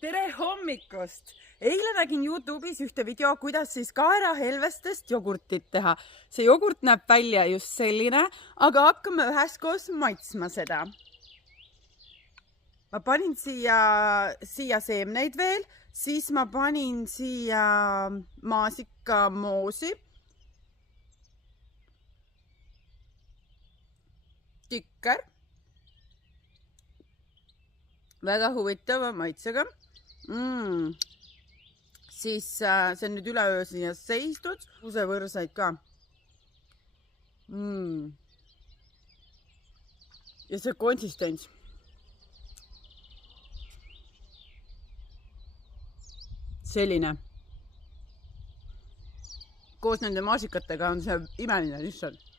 tere hommikust! Eile nägin YouTube'is ühte video, kuidas siis kaerahelvestest jogurtit teha. See jogurt näeb välja just selline, aga hakkame üheskoos maitsma seda. Ma panin siia seemneid veel, siis ma panin siia maasikamoosi, tükker, väga huvitava maitsega. Siis see on nüüd üleöö siia seistud, kusevõrsaid ka. Ja see konsistents. Selline. Koos nende maasikatega on see imeline lihtsalt.